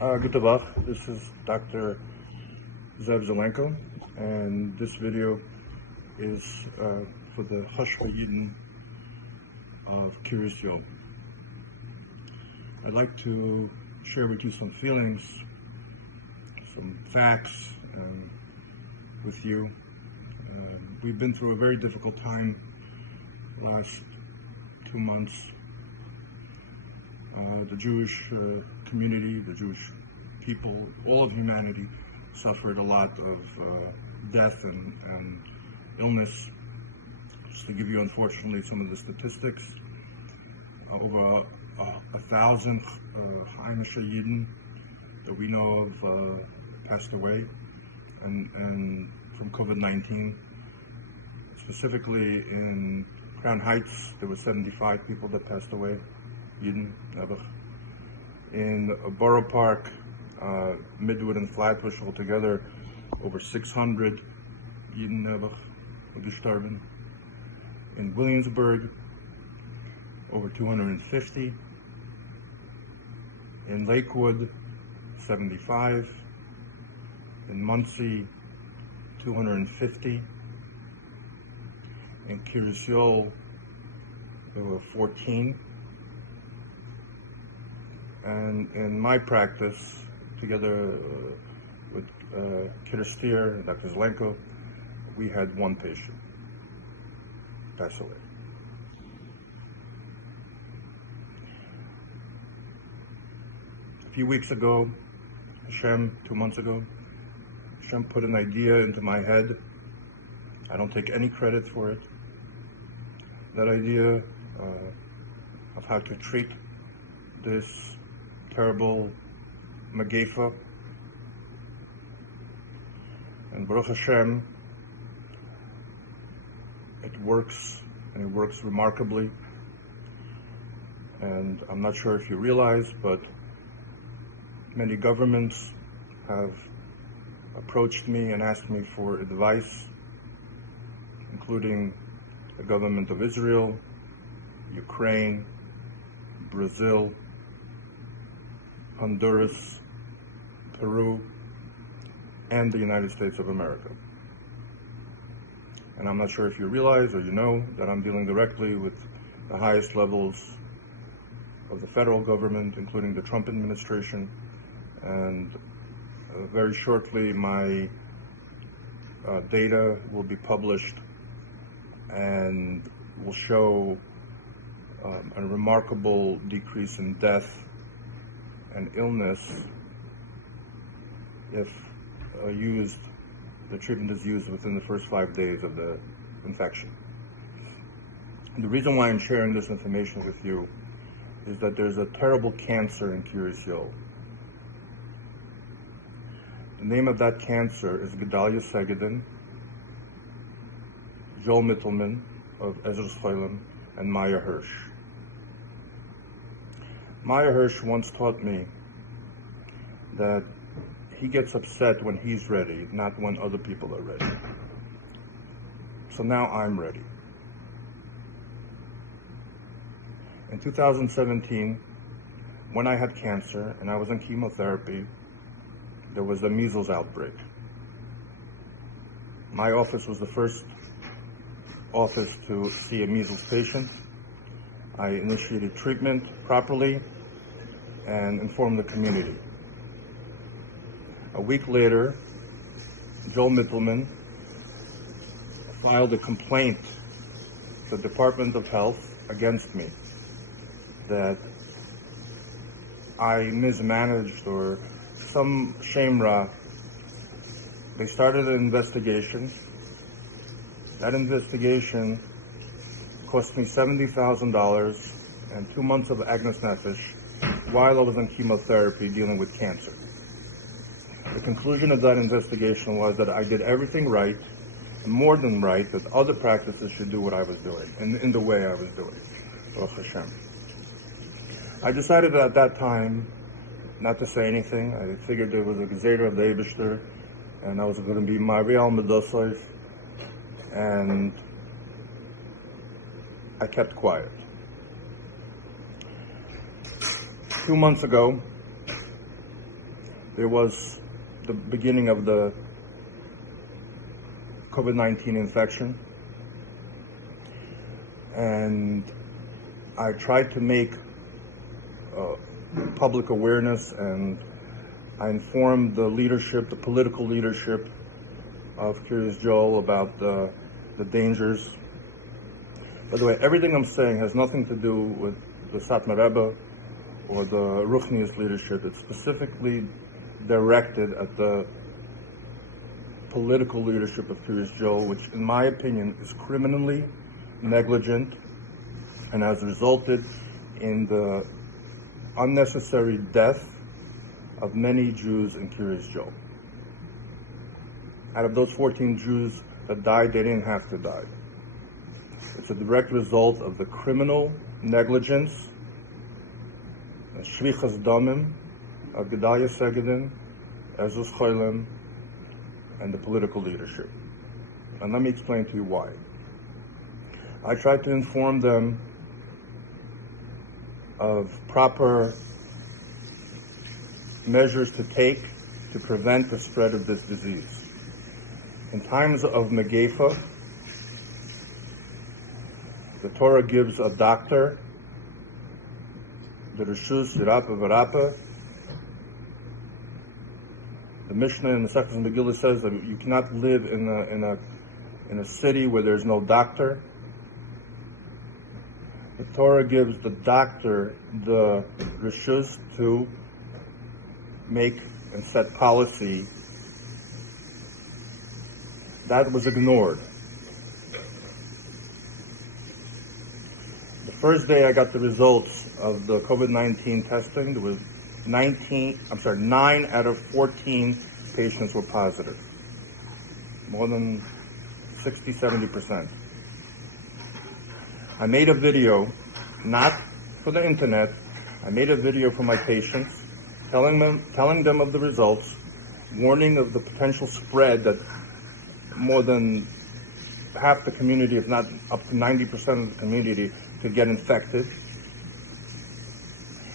Good Tavach. This is Dr. Zev Zelenko, and this video is for the Hashva Yidden of Kiryas. I'd like to share with you some feelings, some facts with you. We've been through a very difficult time the last 2 months. The Jewish community, the Jewish people, all of humanity suffered a lot of death and illness. Just to give you, unfortunately, some of the statistics, over 1,000 Heimische Yidden that we know of passed away, and from COVID-19. Specifically in Crown Heights, there were 75 people that passed away. Yidden, in Borough Park, Midwood and Flatbush altogether, over 600 Yidden gestorben. In Williamsburg, over 250. In Lakewood, 75. In Muncie, 250. In Kiryas, there were 14. And in my practice, together with Kiryas and Dr. Zelenko, we had one patient pass away. A few weeks ago, 2 months ago, Hashem put an idea into my head. I don't take any credit for it. That idea of how to treat this terrible Magefa, and Baruch Hashem, it works, and it works remarkably. And I'm not sure if you realize, but many governments have approached me and asked me for advice, including the government of Israel, Ukraine, Brazil, Honduras, Peru, and the United States of America. And I'm not sure if you realize or you know that I'm dealing directly with the highest levels of the federal government, including the Trump administration. And very shortly, my data will be published and will show a remarkable decrease in death and illness if the treatment is used within the first 5 days of the infection. And the reason why I'm sharing this information with you is that there's a terrible cancer in Kiryas. The name of that cancer is Gedalyeh Segedin, Joel Mittelman of Ezra Scholim, and Meir Hirsch. Meir Hirsch once taught me that he gets upset when he's ready, not when other people are ready. So now I'm ready. In 2017, when I had cancer and I was in chemotherapy, there was a measles outbreak. My office was the first office to see a measles patient. I initiated treatment properly and informed the community. A week later, Joel Mittelman filed a complaint to the Department of Health against me that I mismanaged or some shamra. They started an investigation. That investigation cost me $70,000 and 2 months of Agnes Nefesh while I was on chemotherapy dealing with cancer. The conclusion of that investigation was that I did everything right, more than right, that other practices should do what I was doing, in the way I was doing. Baruch Hashem. I decided at that time not to say anything. I figured there was a Gezerah of the Eibishter, and I was going to be Mariel Medosov, and I kept quiet. 2 months ago, there was the beginning of the COVID-19 infection, and I tried to make public awareness, and I informed the leadership, the political leadership of Kiryas Joel about the dangers. By the way, everything I'm saying has nothing to do with the Satmar Rebbe or the Ruchnius leadership. It's specifically directed at the political leadership of Kiryas Joel, which in my opinion is criminally negligent and has resulted in the unnecessary death of many Jews in Kiryas Joel. Out of those 14 Jews that died, they didn't have to die. It's a direct result of the criminal negligence and shvichas damim of Gedalyeh Segedin, Ezus Cholim, and the political leadership. And let me explain to you why. I tried to inform them of proper measures to take to prevent the spread of this disease. In times of Megefa, the Torah gives a doctor the Rishus Yirapa V'Rapa. The Mishnah in the Second Megillah says that you cannot live in a city where there's no doctor. The Torah gives the doctor the Rishus to make and set policy. That was ignored. The first day I got the results of the COVID-19 testing, there was 9 out of 14 patients were positive. More than 60-70%. I made a video, not for the internet, I made a video for my patients, telling them of the results, warning of the potential spread that more than half the community, if not up to 90% of the community, could get infected.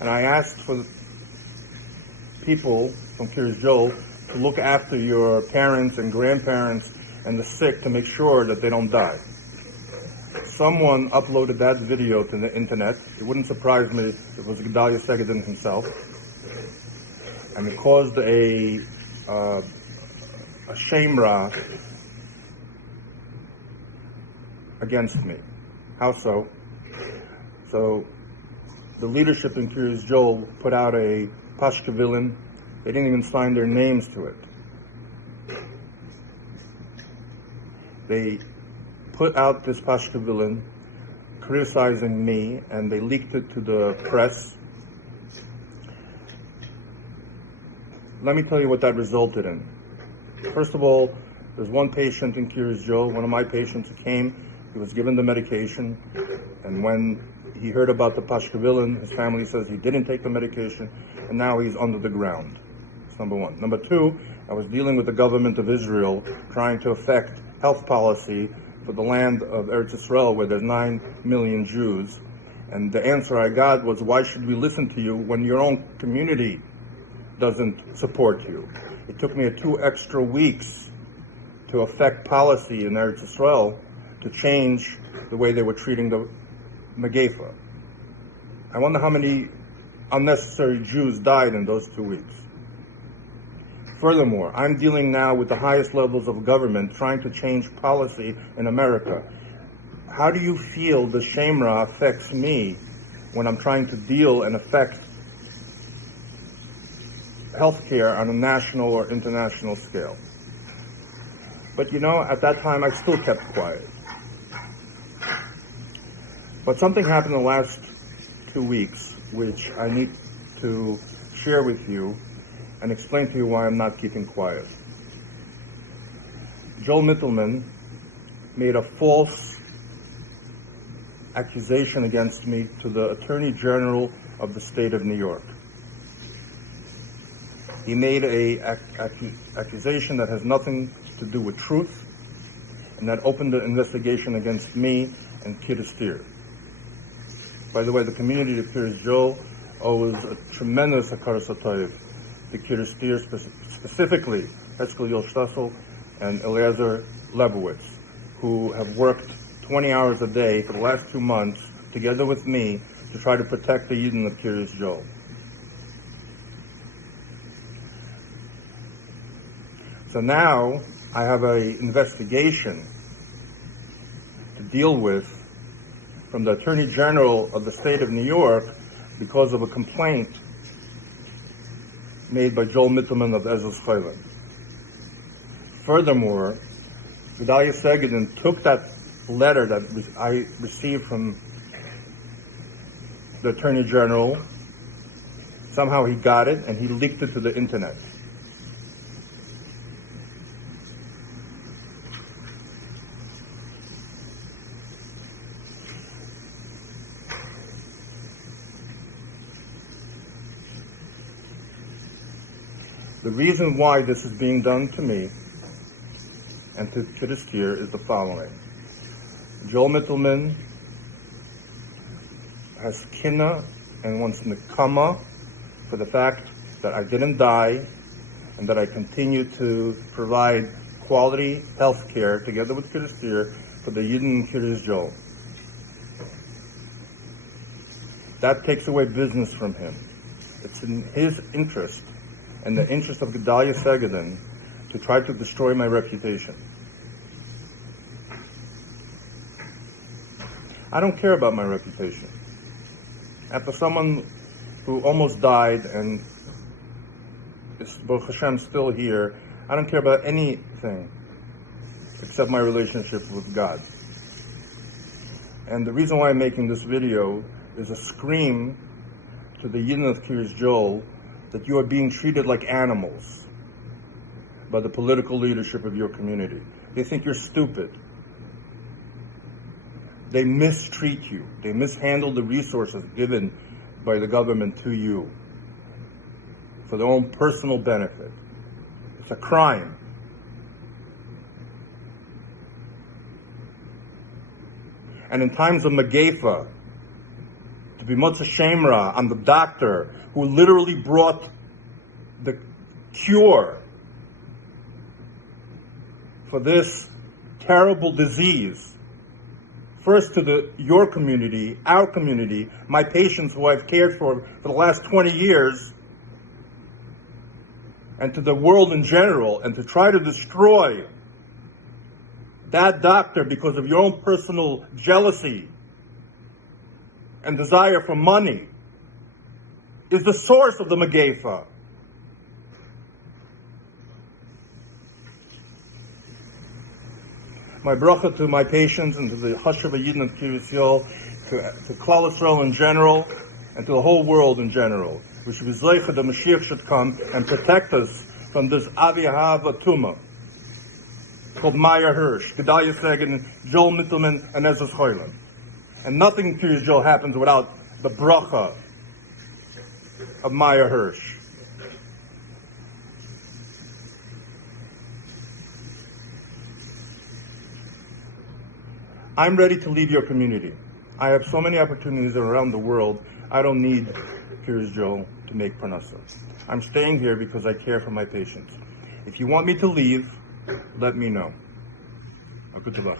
And I asked for people from Kiryas Joel to look after your parents and grandparents and the sick to make sure that they don't die. Someone uploaded that video to the internet. It wouldn't surprise me if it was Gedalyeh Segedin himself. And it caused a shame-ra against me. How so? So the leadership in Kiryas Joel put out a pashkevilin. They didn't even sign their names to it. They put out this pashkevilin criticizing me, and they leaked it to the press. Let me tell you what that resulted in. First of all, there's one patient in Kiryas Joel, one of my patients who came, he was given the medication, and when he heard about the pashkevilin, his family says he didn't take the medication, and now he's under the ground. That's number one. Number two, I was dealing with the government of Israel, trying to affect health policy for the land of Eretz Yisrael, where there's 9 million Jews. And the answer I got was, why should we listen to you when your own community doesn't support you? It took me 2 extra weeks to affect policy in Eretz Yisrael to change the way they were treating the Megefa. I wonder how many unnecessary Jews died in those 2 weeks. Furthermore, I'm dealing now with the highest levels of government trying to change policy in America. How do you feel the shame-ra affects me when I'm trying to deal and affect healthcare on a national or international scale? But you know, at that time I still kept quiet. But something happened in the last 2 weeks, which I need to share with you and explain to you why I'm not keeping quiet. Joel Mittelman made a false accusation against me to the Attorney General of the state of New York. He made an accusation that has nothing to do with truth, and that opened an investigation against me and Kiryas. By the way, the community of Kiryas Joel owes a tremendous hakaras hatov the Kiryas, specifically Heskel Yostasel and Eliezer Lebowitz, who have worked 20 hours a day for the last 2 months together with me to try to protect the Yidden of Kiryas Joel. So now I have an investigation to deal with from the Attorney General of the state of New York because of a complaint made by Joel Mittelman of Ezra's Chaylan. Furthermore, Gedalyeh Segedin took that letter that I received from the Attorney General. Somehow he got it and he leaked it to the internet. The reason why this is being done to me and to this year is the following. Joel Mittelman has kinna and wants nekama for the fact that I didn't die and that I continue to provide quality health care together with Kiryas for the Yidden Kiryas Joel. That takes away business from him. It's in his interest and the interest of Gedalyeh Segedin to try to destroy my reputation. I don't care about my reputation. After someone who almost died and is, Baruch Hashem, still here, I don't care about anything except my relationship with God. And the reason why I'm making this video is a scream to the Yidden of Kiryas Joel that you are being treated like animals by the political leadership of your community. They think you're stupid. They mistreat you. They mishandle the resources given by the government to you for their own personal benefit. It's a crime. And in times of Megefa, to be Motza Shemra, I'm the doctor who literally brought the cure for this terrible disease, first to your community, our community, my patients who I've cared for the last 20 years, and to the world in general, and to try to destroy that doctor because of your own personal jealousy and desire for money is the source of the Megefa. My bracha to my patients and to the Hashav Yidden of Kiryas Joel, to Klal Yisrael in general, and to the whole world in general. We should be zeicha the Mashiach should come and protect us from this Avi Hava Tuma called Meir Hirsch, Gedalyeh Segedin, Joel Mittelman, and Ezra's Chaylan. And nothing in Kiryas Joel happens without the bracha of Meir Hirsch. I'm ready to leave your community. I have so many opportunities around the world. I don't need Kiryas Joel to make parnasa. I'm staying here because I care for my patients. If you want me to leave, let me know. Good luck.